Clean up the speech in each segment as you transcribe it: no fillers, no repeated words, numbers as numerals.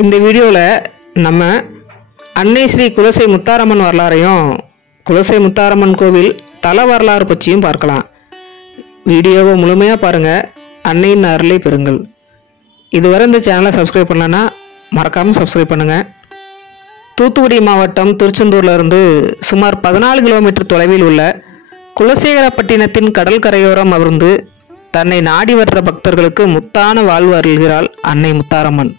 இந்த வீடியோவில் நம்ம அன்னை ஸ்ரீ குலசை முத்தாரம்மன் வரலாறையும் குலசை முத்தாரம்மன் கோவில் தல வரலாறு பற்றியும் பார்க்கலாம். வீடியோவை முழுமையாக பாருங்கள், அன்னையின் அருளை பெறுங்கள். இதுவரை இந்த சேனலை சப்ஸ்கிரைப் பண்ணலன்னா மறக்காமல் சப்ஸ்கிரைப் பண்ணுங்கள். தூத்துக்குடி மாவட்டம் திருச்செந்தூர்லேருந்து சுமார் 14 கிலோமீட்டர் தொலைவில் உள்ள குலசேகரப்பட்டினத்தின் கடல் கரையோரம் அமர்ந்து தன்னை நாடி வர்ற பக்தர்களுக்கு முத்தான வாழ்வு அருள்கிறாள் அன்னை முத்தாரம்மன்.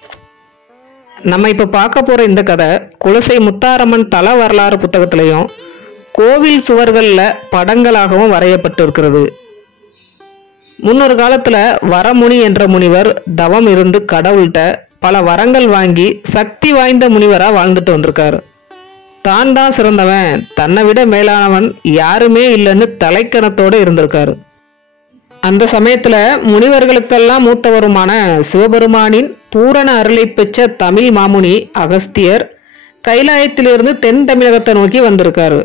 நம்ம இப்போ பார்க்க போகிற இந்த கதை குலசை முத்தாரம்மன் தல வரலாறு புத்தகத்திலையும் கோவில் சுவர்களில் படங்களாகவும் வரையப்பட்டு இருக்கிறது. முன்னொரு காலத்தில் வரமுனி என்ற முனிவர் தவம் இருந்து கடவுள்கிட்ட பல வரங்கள் வாங்கி சக்தி வாய்ந்த முனிவராக வாழ்ந்துட்டு வந்திருக்காரு. தான் தான் சிறந்தவன், தன்னை விட மேலானவன் யாருமே இல்லைன்னு தலைக்கணத்தோடு இருந்திருக்காரு. அந்த சமயத்தில் முனிவர்களுக்கெல்லாம் மூத்தவருமான சிவபெருமானின் பூரண அருளை பெற்ற தமிழ் மாமுனி அகஸ்தியர் கைலாயத்திலிருந்து தென் தமிழகத்தை நோக்கி வந்திருக்காரு.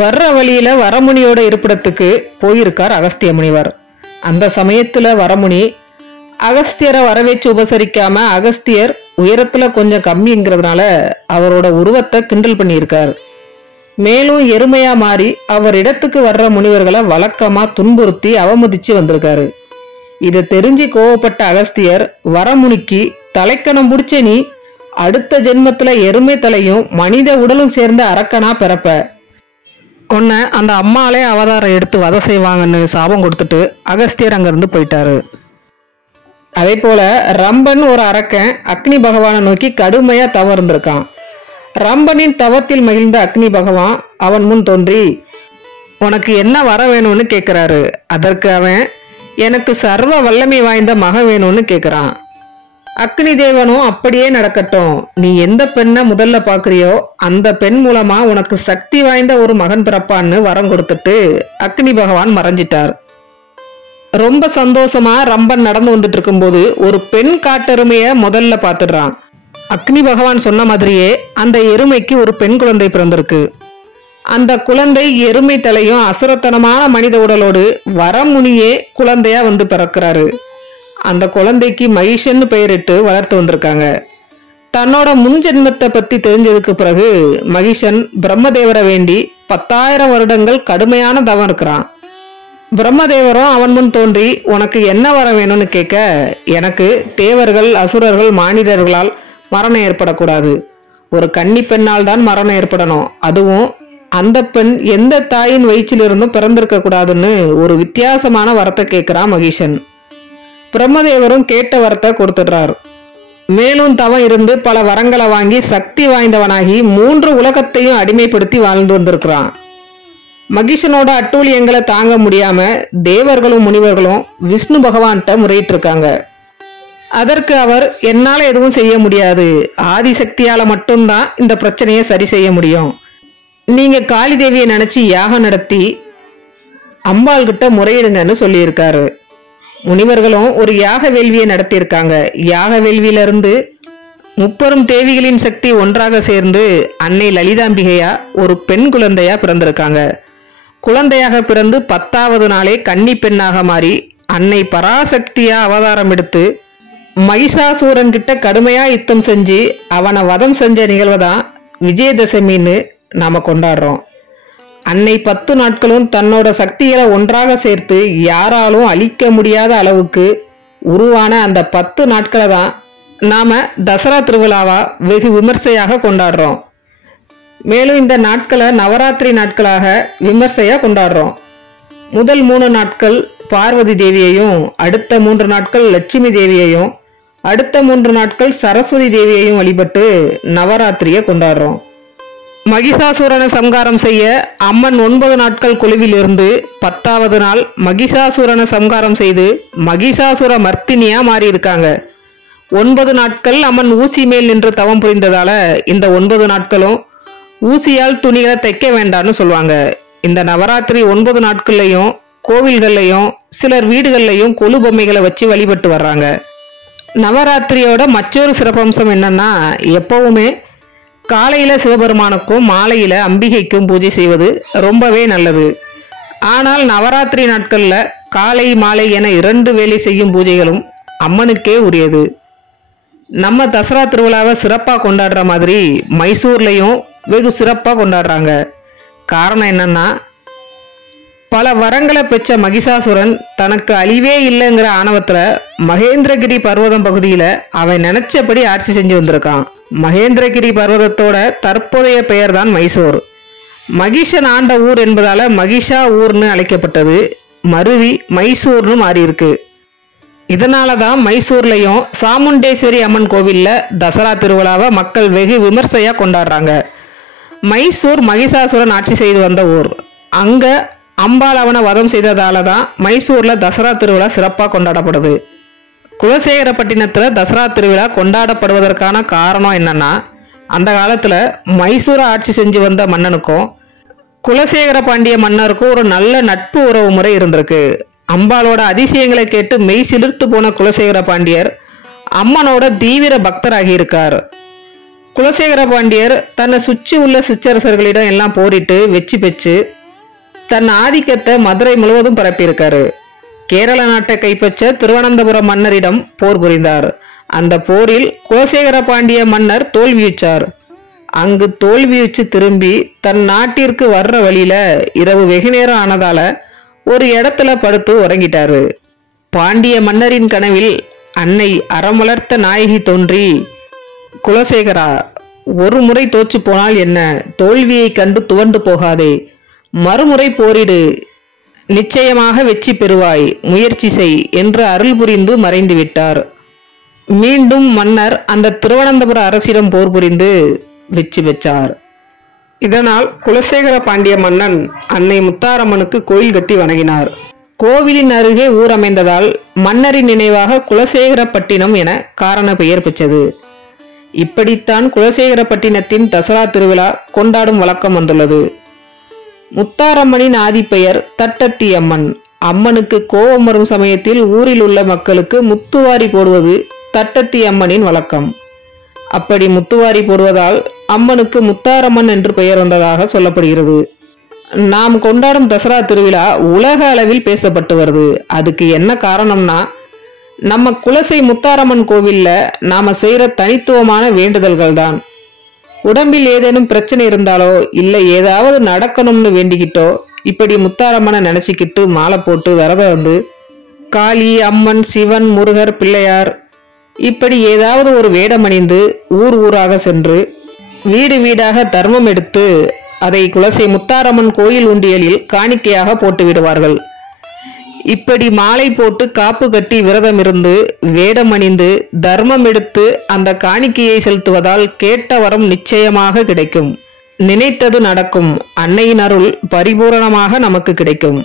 வர்ற வழியில் வரமுனியோட இருப்பிடத்துக்கு போயிருக்கார் அகஸ்திய முனிவர். அந்த சமயத்தில் வரமுனி அகஸ்தியரை வரவேற்று உபசரிக்காம அகஸ்தியர் உயரத்தில் கொஞ்சம் கம்மிங்கிறதுனால அவரோட உருவத்தை கிண்டல் பண்ணியிருக்கார். மேலும் எருமையா மாறி அவர் இடத்துக்கு வர்ற முனிவர்களை வழக்கமா துன்புறுத்தி அவமதிச்சு வந்திருக்காரு. இதை தெரிஞ்சு கோவப்பட்ட அகஸ்தியர் வரமுனிக்கு தலைக்கணம் பிடிச்ச நீ அடுத்த ஜென்மத்துல எருமை தலையும் மனித உடலும் சேர்ந்த அரக்கனா பிறப்ப, உன்னை அந்த அம்மாலே அவதாரம் எடுத்து வதை செய்வாங்கன்னு சாபம் கொடுத்துட்டு அகஸ்தியர் அங்கிருந்து போயிட்டாரு. அதே போல ரம்பன் ஒரு அரக்கன் அக்னி பகவானை நோக்கி கடுமையா தவம் இருந்திருக்கான். ரம்பனின் தவத்தில் மகிழ்ந்த அக்னி பகவான் அவன் முன் தோன்றி உனக்கு என்ன வர வேணும்னு கேட்குறாரு. அதற்கு அவன் எனக்கு சர்வ வல்லமை வாய்ந்த மகன் வேணும்னு கேட்குறான். அக்னி தேவனும் அப்படியே நடக்கட்டும், நீ எந்த பெண்ணை முதல்ல பார்க்குறியோ அந்த பெண் மூலமா உனக்கு சக்தி வாய்ந்த ஒரு மகன் பிறப்பான்னு வரம் கொடுத்துட்டு அக்னி பகவான் மறைஞ்சிட்டார். ரொம்ப சந்தோஷமா ரம்பன் நடந்து வந்துட்டு இருக்கும்போது ஒரு பெண் காட்டெருமைய முதல்ல பார்த்துடுறான். அக்னி பகவான் சொன்ன மாதிரியே அந்த எருமைக்கு ஒரு பெண் குழந்தை பிறந்திருக்கு. அந்த குழந்தை எருமை தலையும் அசுரத்தனமான மனித உடலோடு வரமுனியே குழந்தையா வந்து பிறக்கிறாரு. அந்த குழந்தைக்கு மகிஷன்னு பெயரிட்டு வளர்த்து வந்திருக்காங்க. தன்னோட முன் ஜென்மத்தை பத்தி தெரிஞ்சதுக்கு பிறகு மகிஷன் பிரம்மதேவரை வேண்டி 10,000 வருடங்கள் கடுமையான தவம் இருக்கிறான். பிரம்மதேவரும் அவன் முன் தோன்றி உனக்கு என்ன வர வேணும்னு கேட்க, எனக்கு தேவர்கள் அசுரர்கள் மானிடர்களால் மரணம் ஏற்படக்கூடாது, ஒரு கன்னி பெண்ணால் தான் மரணம் ஏற்படணும், அதுவும் அந்த பெண் எந்த தாயின் வயிற்றிலிருந்தும் பிறந்திருக்க கூடாதுன்னு ஒரு வித்தியாசமான வரத்தை கேட்கிறான் மகிஷன். பிரம்மதேவரும் கேட்ட வரத்தை கொடுத்துடுறார். மேலும் தவம் இருந்து பல வரங்களை வாங்கி சக்தி வாய்ந்தவனாகி 3 உலகத்தையும் அடிமைப்படுத்தி வாழ்ந்து வந்திருக்கிறான். மகிஷனோட அட்டூழியங்களை தாங்க முடியாம தேவர்களும் முனிவர்களும் விஷ்ணு பகவான்கிட்ட முறையிட்டு இருக்காங்க. அதற்கு அவர் என்னால எதுவும் செய்ய முடியாது, ஆதிசக்தியால மட்டும்தான் இந்த பிரச்சனையை சரி செய்ய முடியும், நீங்க காளி தேவியை நினைச்சு யாகம் நடத்தி அம்பாள் கிட்ட முறையிடுங்கன்னு சொல்லியிருக்காரு. முனிவர்களும் ஒரு யாக வேள்வியை நடத்தியிருக்காங்க. யாக வேள்வியிலிருந்து 30 தேவிகளின் சக்தி ஒன்றாக சேர்ந்து அன்னை லலிதாம்பிகையா ஒரு பெண் குழந்தையா பிறந்திருக்காங்க. குழந்தையாக பிறந்து 10வது நாளே கன்னி பெண்ணாக மாறி அன்னை பராசக்தியா அவதாரம் எடுத்து மகிஷாசூரன் கிட்ட கடுமையா யுத்தம் செஞ்சு அவனை வதம் செஞ்ச நிகழ்வுதான் விஜயதசமின்னு நாம கொண்டாடுறோம். அன்னை 10 நாட்களும் தன்னோட சக்திகளை ஒன்றாக சேர்த்து யாராலும் அழிக்க முடியாத அளவுக்கு உருவான அந்த 10 நாட்களை தான் நாம தசரா திருவிழாவா வெகு விமர்சையாக கொண்டாடுறோம். மேலும் இந்த நாட்களை நவராத்திரி நாட்களாக விமர்சையா கொண்டாடுறோம். முதல் 3 நாட்கள் பார்வதி தேவியையும், அடுத்த 3 நாட்கள் லட்சுமி தேவியையும், அடுத்த 3 நாட்கள் சரஸ்வதி தேவியையும் வழிபட்டு நவராத்திரியை கொண்டாடுறோம். மகிஷாசூரனை சம்காரம் செய்ய அம்மன் 9 நாட்கள் குழுவில் இருந்து 10வது நாள் மகிஷாசூரனை சம்காரம் செய்து மகிஷாசுர மர்த்தினியா மாறி இருக்காங்க. 9 நாட்கள் அம்மன் ஊசி மேல் நின்று தவம் புரிந்ததால இந்த 9 நாட்களும் ஊசியால் துணிகளை தைக்க வேண்டாம்னு சொல்லுவாங்க. இந்த நவராத்திரி 9 நாட்கள்லையும் கோவில்கள்லையும் சிலர் வீடுகள்லையும் கொலு பொம்மைகளை வச்சு வழிபட்டு வர்றாங்க. நவராத்திரியோட மற்றொரு சிறப்பம்சம் என்னன்னா, எப்பவுமே காலையில சிவபெருமானுக்கும் மாலையில அம்பிகைக்கும் பூஜை செய்வது ரொம்பவே நல்லது. ஆனால் நவராத்திரி நாட்கள்ல காலை மாலை என 2 வேளை செய்யும் பூஜைகளும் அம்மனுக்கே உரியது. நம்ம தசரா திருவிழாவை சிறப்பாக கொண்டாடுற மாதிரி மைசூர்லேயும் வெகு சிறப்பாக கொண்டாடுறாங்க. காரணம் என்னன்னா, பல வரங்களை பெற்ற மகிஷாசுரன் தனக்கு அழிவே இல்லைங்கிற ஆணவத்தில் மகேந்திரகிரி பர்வதம் பகுதியில் அவன் நினைச்சபடி ஆட்சி செஞ்சு வந்திருக்கான். மகேந்திரகிரி பர்வதத்தோட தற்போதைய பெயர் தான் மைசூர். மகிஷன் ஆண்ட ஊர் என்பதால மகிஷா ஊர்னு அழைக்கப்பட்டது. மருவி மைசூர்னு மாறியிருக்கு. இதனால தான் மைசூர்லையும் சாமுண்டேஸ்வரி அம்மன் கோவிலில் தசரா திருவிழாவை மக்கள் வெகு விமர்சையாக கொண்டாடுறாங்க. மைசூர் மகிஷாசுரன் ஆட்சி செய்து வந்த ஊர். அங்கே அம்பாள் அவனை வதம் செய்ததால தான் மைசூரில் தசரா திருவிழா சிறப்பாக கொண்டாடப்படுது. குலசேகரப்பட்டினத்தில் தசரா திருவிழா கொண்டாடப்படுவதற்கான காரணம் என்னன்னா, அந்த காலத்தில் மைசூரை ஆட்சி செஞ்சு வந்த மன்னனுக்கும் குலசேகர பாண்டிய மன்னருக்கும் ஒரு நல்ல நட்பு உறவு முறை இருந்திருக்கு. அம்பாளோட அதிசயங்களை கேட்டு மெய் சிலிர்த்து போன குலசேகர பாண்டியர் அம்மனோட தீவிர பக்தராகி இருக்கார். குலசேகர பாண்டியர் தன்னை சுற்றி உள்ள சிற்றரசர்களிடம் எல்லாம் போரிட்டு வெற்றி பெற்று தன் ஆதிக்கத்தை மதுரை முழுவதும் பரப்பியிருக்காரு. கேரள நாட்டை கைப்பற்ற திருவனந்தபுரம் மன்னரிடம் போர் புரிந்தார். அந்த போரில் குலசேகர பாண்டிய மன்னர் தோல்வியுற்றார். அங்கு தோல்வியுற்று திரும்பி தன் நாட்டிற்கு வர்ற வழியில இரவு வெகு நேரம் ஆனதால ஒரு இடத்துல படுத்து உறங்கிட்டாரு. பாண்டிய மன்னரின் கனவில் அன்னை அறமலர்த்த நாயகி தோன்றி, குலசேகரா, ஒரு முறை தோற்று போனால் என்ன, தோல்வியை கண்டு துவண்டு போகாதே, மறுமுறை போரிடு, நிச்சயமாக வெற்றி பெறுவாய், முயற்சி செய் என்று அருள் புரிந்து மறைந்து விட்டார். மீண்டும் மன்னர் அந்த திருவனந்தபுர அரசிடம் போர் புரிந்து வெற்றி பெற்றார். இதனால் குலசேகர பாண்டிய மன்னன் அன்னை முத்தாரம்மனுக்கு கோயில் கட்டி வணங்கினார். கோவிலின் அருகே ஊர் அமைந்ததால் மன்னரின் நினைவாக குலசேகரப்பட்டினம் என காரண பெயர் பெற்றது. இப்படித்தான் குலசேகரப்பட்டினத்தின் தசரா திருவிழா கொண்டாடும் வழக்கம் வந்துள்ளது. முத்தாரம்மனின் ஆதிப்பெயர் தட்டத்தி அம்மன். அம்மனுக்கு கோபம் வரும் சமயத்தில் ஊரில் உள்ள மக்களுக்கு முத்துவாரி போடுவது தட்டத்தி அம்மனின் வழக்கம். அப்படி முத்துவாரி போடுவதால் அம்மனுக்கு முத்தாரம்மன் என்று பெயர் வந்ததாக சொல்லப்படுகிறது. நாம் கொண்டாடும் தசரா திருவிழா உலக அளவில் பேசப்பட்டு வருது. அதுக்கு என்ன காரணம்னா, நம்ம குலசை முத்தாரம்மன் கோவில்ல நாம செய்யற தனித்துவமான வேண்டுதல்கள் தான். உடம்பில் ஏதேனும் பிரச்சனை இருந்தாலோ இல்லை ஏதாவது நடக்கணும்னு வேண்டிக்கிட்டோ இப்படி முத்தாரம்மனை நினைச்சுக்கிட்டு மாலை போட்டு விரதம் வந்து காளி, அம்மன், சிவன், முருகர், பிள்ளையார் இப்படி ஏதாவது ஒரு வேடம் அணிந்து ஊர் ஊராக சென்று வீடு வீடாக தர்மம் எடுத்து அதை குலசை முத்தாரம்மன் கோயில் உண்டியலில் காணிக்கையாக போட்டு விடுவார்கள். இப்படி மாலை போட்டு காப்பு கட்டி விரதம் இருந்து வேடம் அணிந்து தர்மம் எடுத்து அந்த காணிக்கையை செலுத்துவதால் கேட்ட வரம் நிச்சயமாக கிடைக்கும். நினைத்தது நடக்கும். அன்னையின் அருள் பரிபூரணமாக நமக்கு கிடைக்கும்.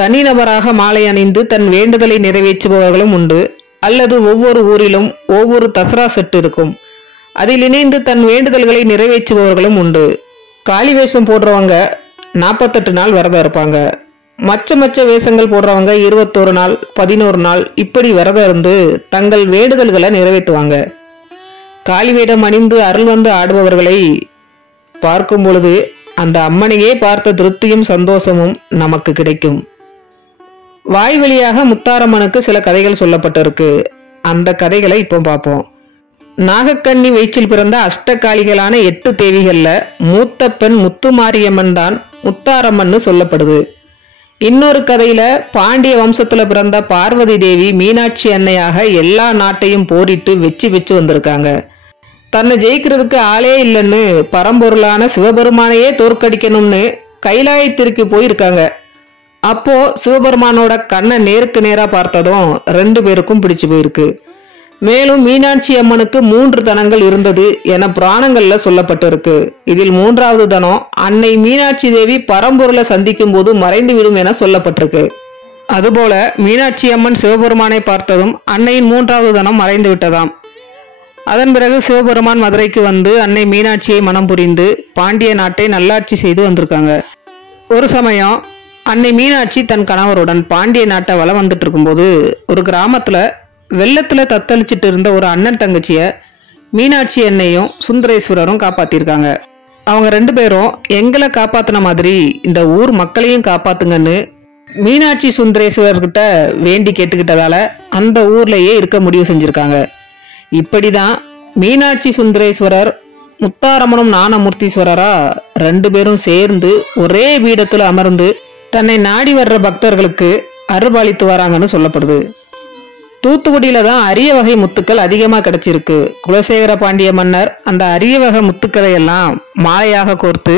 தனிநபராக மாலை அணிந்து தன் வேண்டுதலை நிறைவேற்றுபவர்களும் உண்டு. அல்லது ஒவ்வொரு ஊரிலும் ஒவ்வொரு தசரா செட்டு இருக்கும். அதில் இணைந்து தன் வேண்டுதல்களை நிறைவேற்றுபவர்களும் உண்டு. காளி வேஷம் போடுறவங்க 48 நாள் விரதம் இருப்பாங்க. மற்ற வேஷங்கள் போடுறவங்க 21 நாள், 11 நாள் இப்படி விரதம் இருந்து தங்கள் வேண்டுதல்களை நிறைவேற்றுவாங்க. காளி வேடம் அணிந்து அருள் வந்து ஆடுபவர்களை பார்க்கும் பொழுது அந்த அம்மனையே பார்த்த திருப்தியும் சந்தோஷமும் நமக்கு கிடைக்கும். வாய் வழியாக முத்தாரம்மனுக்கு சில கதைகள் சொல்லப்பட்டிருக்கு. அந்த கதைகளை இப்போ பார்ப்போம். நாகக்கன்னி வயிற்றில் பிறந்த அஷ்டகாளிகளான 8 தேவிகள்ல மூத்த பெண் முத்துமாரியம்மன் தான் முத்தாரம்மன்னு சொல்லப்படுது. இன்னொரு கதையில பாண்டிய வம்சத்துல பிறந்த பார்வதி தேவி மீனாட்சி அன்னையாக எல்லா நாட்டையும் போரிட்டு வெற்றி பெற்று வந்திருக்காங்க. தன்னை ஜெயிக்கிறதுக்கு ஆளே இல்லைன்னு பரம்பொருளான சிவபெருமானையே தோற்கடிக்கணும்னு கைலாயத்திற்கு போயிருக்காங்க. அப்போ சிவபெருமானோட கண்ணை நேருக்கு நேரா பார்த்ததும் 2 பேருக்கும் பிடிச்சு போயிருக்கு. மேலும் மீனாட்சி அம்மனுக்கு 3 தனங்கள் இருந்தது என புராணங்கள்ல சொல்லப்பட்டிருக்கு. இதில் 3வது தனம் அன்னை மீனாட்சி தேவி பரம்பொருளை சந்திக்கும் போது மறைந்து விடும் என சொல்லப்பட்டிருக்கு. அதுபோல மீனாட்சி அம்மன் சிவபெருமானை பார்த்ததும் அன்னையின் 3வது தனம் மறைந்து விட்டதாம். அதன் பிறகு சிவபெருமான் மதுரைக்கு வந்து அன்னை மீனாட்சியை மனம் புரிந்து பாண்டிய நாட்டை நல்லாட்சி செய்து வந்திருக்காங்க. ஒரு சமயம் அன்னை மீனாட்சி தன் கணவருடன் பாண்டிய நாட்டை வலம் வந்துட்டு இருக்கும்போது ஒரு கிராமத்துல வெள்ளத்துல தத்தளிச்சிட்டு இருந்த ஒரு அண்ணன் தங்கச்சிய மீனாட்சி அன்னையும் சுந்தரேஸ்வரரும் காப்பாத்திருக்காங்க. அவங்க 2 பேரும் எங்களை காப்பாத்தின மாதிரி இந்த ஊர் மக்களையும் காப்பாத்துங்கன்னு மீனாட்சி சுந்தரேஸ்வரர்கிட்ட வேண்டி கேட்டுக்கிட்டதால அந்த ஊர்லயே இருக்க முடிவு செஞ்சிருக்காங்க. இப்படிதான் மீனாட்சி சுந்தரேஸ்வரர் முத்தாரம்மனும் ஞானமூர்த்தீஸ்வரரா 2 பேரும் சேர்ந்து ஒரே பீடத்துல அமர்ந்து தன்னை நாடி வர்ற பக்தர்களுக்கு அருள்பாலித்து வராங்கன்னு சொல்லப்படுது. தூத்துக்குடியில தான் அரிய வகை முத்துக்கள் அதிகமா கிடைச்சிருக்கு. குலசேகர பாண்டிய மன்னர் அந்த அரிய வகை முத்துக்களை எல்லாம் மாலையாக கோர்த்து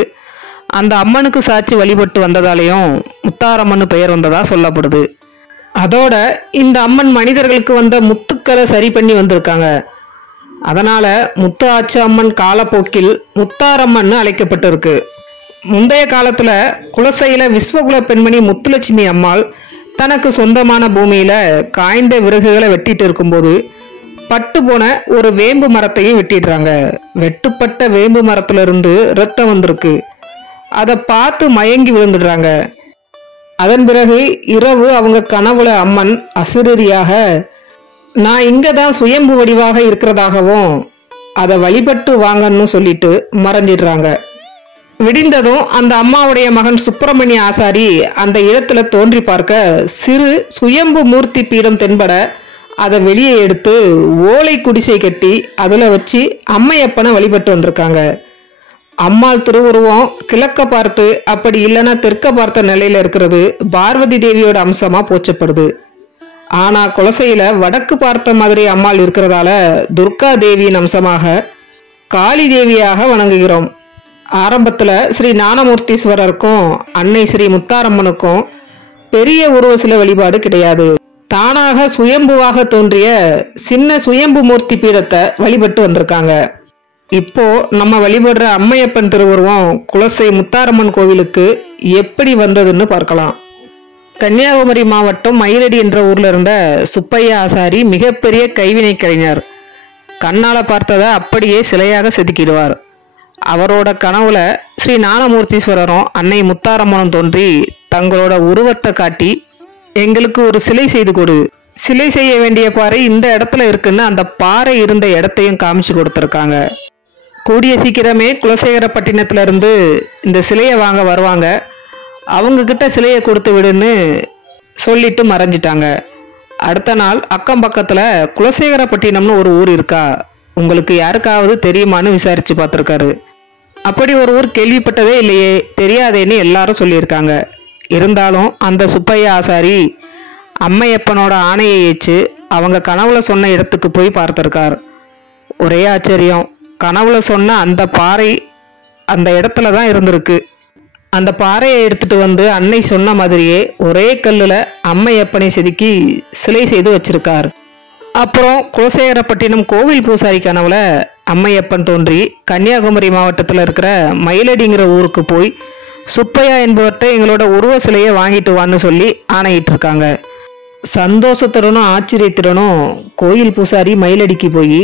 அந்த அம்மனுக்கு சாட்சி வழிபட்டு வந்ததாலையும் முத்தாரம்மன் பெயர் வந்ததா சொல்லப்படுது. அதோட இந்த அம்மன் மனிதர்களுக்கு வந்த முத்துக்களை சரி பண்ணி வந்திருக்காங்க. அதனால முத்து ஆச்சி அம்மன் காலப்போக்கில் முத்தாரம்மன் அழைக்கப்பட்டிருக்கு. முந்தைய காலத்துல குலசையில விஸ்வகுல பெண்மணி முத்துலட்சுமி அம்மாள் தனக்கு சொந்தமான பூமியில காய்ந்த விறகுகளை வெட்டிட்டு இருக்கும்போது பட்டு போன ஒரு வேம்பு மரத்தையும் வெட்டிடுறாங்க. வெட்டுப்பட்ட வேம்பு மரத்துல இருந்து ரத்தம் வந்திருக்கு. அதை பார்த்து மயங்கி விழுந்துடுறாங்க. அதன் பிறகு இரவு அவங்க கனவுல அம்மன் அசிரரியாக நான் இங்க தான் சுயம்பு வடிவாக இருக்கிறதாகவும் அதை வழிபட்டு வாங்கன்னு சொல்லிட்டு மறைஞ்சிடுறாங்க. விடிந்ததும் அந்த அம்மாவுடைய மகன் சுப்பிரமணிய ஆசாரி அந்த இடத்துல தோன்றி பார்க்க சிறு சுயம்பு மூர்த்தி பீடம் தென்பட அதை வெளியே எடுத்து ஓலை குடிசை கட்டி அதுல வச்சு அம்மையப்பனை வழிபட்டு வந்திருக்காங்க. அம்மாள் திருவுருவம் கிழக்க பார்த்து அப்படி இல்லைன்னா தெற்க பார்த்த நிலையில இருக்கிறது பார்வதி தேவியோட அம்சமா போற்றப்படுது. ஆனா குலசையில வடக்கு பார்த்த மாதிரி அம்மாள் இருக்கிறதால துர்கா தேவியின் அம்சமாக காளி தேவியாக வணங்குகிறோம். ஆரம்பத்துல ஸ்ரீ ஞானமூர்த்தீஸ்வரருக்கும் அன்னை ஸ்ரீ முத்தாரம்மனுக்கும் பெரிய உருவ சில வழிபாடு கிடையாது. தானாக சுயம்புவாக தோன்றிய சின்ன சுயம்பு மூர்த்தி பீடத்தை வழிபட்டு வந்திருக்காங்க. இப்போ நம்ம வழிபடுற அம்மையப்பன் திருவுருவம் குலசை முத்தாரம்மன் கோவிலுக்கு எப்படி வந்ததுன்னு பார்க்கலாம். கன்னியாகுமரி மாவட்டம் மயிலடி என்ற ஊர்ல இருந்த சுப்பையா ஆசாரி மிகப்பெரிய கைவினை கலைஞர். கண்ணால பார்த்ததை அப்படியே சிலையாக செதுக்கிடுவார். அவரோட கனவுல ஸ்ரீ ஞானமூர்த்தீஸ்வரரும் அன்னை முத்தாரம்மனும் தோன்றி தங்களோட உருவத்தை காட்டி எங்களுக்கு ஒரு சிலை செய்து கொடு, சிலை செய்ய வேண்டிய பாறை இந்த இடத்துல இருக்குன்னு அந்த பாறை இருந்த இடத்தையும் காமிச்சு கொடுத்துருக்காங்க. கூடிய சீக்கிரமே குலசேகரப்பட்டினத்துல இருந்து இந்த சிலையை வாங்க வருவாங்க, அவங்க கிட்ட சிலையை கொடுத்து விடுன்னு சொல்லிட்டு மறைஞ்சிட்டாங்க. அடுத்த நாள் அக்கம் பக்கத்துல குலசேகரப்பட்டினம்னு ஒரு ஊர் இருக்கா, உங்களுக்கு யாருக்காவது தெரியுமான்னு விசாரிச்சு பார்த்துருக்காரு. அப்படி ஒரு ஊர் கேள்விப்பட்டதே இல்லையே, தெரியாதேன்னு எல்லாரும் சொல்லியிருக்காங்க. இருந்தாலும் அந்த சுப்பையா ஆசாரி அம்மையப்பனோட ஆணையை ஏற்று அவங்க கனவுல சொன்ன இடத்துக்கு போய் பார்த்திருக்கார். ஒரே ஆச்சரியம், கனவுல சொன்ன அந்த பாறை அந்த இடத்துல தான் இருந்திருக்கு. அந்த பாறையை எடுத்துட்டு வந்து அன்னை சொன்ன மாதிரியே ஒரே கல்லுல அம்மையப்பனை செதுக்கி சிலை செய்து வச்சிருக்கார். அப்புறம் குலசேகரப்பட்டினம் கோவில் பூசாரி கனவுல அம்மையப்பன் தோன்றி கன்னியாகுமரி மாவட்டத்தில் இருக்கிற மயிலடிங்கிற ஊருக்கு போய் சுப்பையா என்பவர்கிட்ட எங்களோட உருவ சிலையை வாங்கிட்டு வான்னு சொல்லி ஆணையிட்டு இருக்காங்க. சந்தோஷத்துடனும் ஆச்சரியத்துடனும் கோயில் பூசாரி மயிலடிக்கு போய்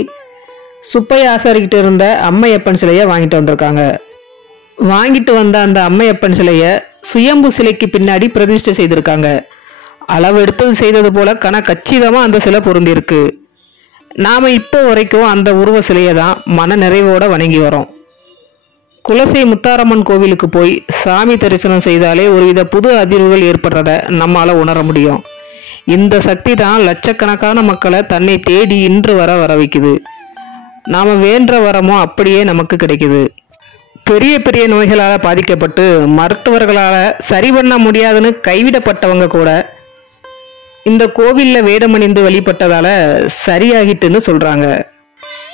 சுப்பையா ஆசாரிக்கிட்ட இருந்த அம்மையப்பன் சிலையை வாங்கிட்டு வந்திருக்காங்க. வாங்கிட்டு வந்த அந்த அம்மையப்பன் சிலையை சுயம்பு சிலைக்கு பின்னாடி பிரதிஷ்டை செய்திருக்காங்க. அளவு எடுத்தது செய்தது போல கச்சிதமா அந்த சிலை பொருந்திருக்கு. நாம இப்போ வரைக்கும் அந்த உருவ சிலையை தான் மன நிறைவோட வணங்கி வரோம். குலசை முத்தாரம்மன் கோவிலுக்கு போய் சாமி தரிசனம் செய்தாலே ஒருவித புது அதிர்வுகள் ஏற்படுறத நம்மால உணர முடியும். இந்த சக்தி தான் லட்சக்கணக்கான மக்களை தன்னை தேடி இன்று வர வைக்குது. நாம வேண்ட வரமும் அப்படியே நமக்கு கிடைக்குது. பெரிய பெரிய நோய்களால் பாதிக்கப்பட்டு மருத்துவர்களால் சரி பண்ண முடியாதுன்னு கைவிடப்பட்டவங்க கூட இந்த கோவிலில் வேடமணிந்து வழிபட்டதால சரியாகிட்டுன்னு சொல்றாங்க.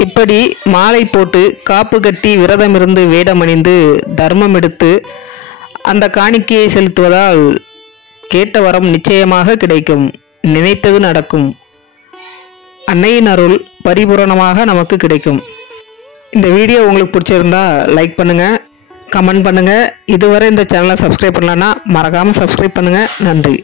இப்படி மாலை போட்டு காப்பு கட்டி விரதம் இருந்து வேடமணிந்து தர்மம் எடுத்து அந்த காணிக்கையை செலுத்துவதால் கேட்ட வரம் நிச்சயமாக கிடைக்கும், நினைத்தது நடக்கும், அன்னையின் அருள் பரிபூரணமாக நமக்கு கிடைக்கும். இந்த வீடியோ உங்களுக்கு பிடிச்சிருந்தா லைக் பண்ணுங்க, கமெண்ட் பண்ணுங்க. இதுவரை இந்த சேனலை சப்ஸ்கிரைப் பண்ணலன்னா மறக்காம சப்ஸ்கிரைப் பண்ணுங்க. நன்றி.